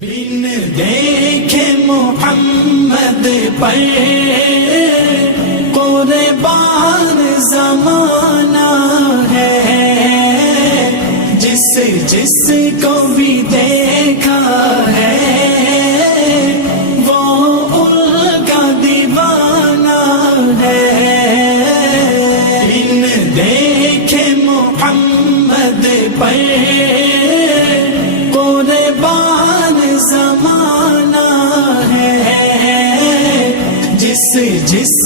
بن دیکھے محمد پر قربان زمانہ ہے، جس کو بھی دیکھا ہے وہ ان کا دیوانہ ہے۔ بن دیکھے محمد پر قربان زمانہ ہے، جس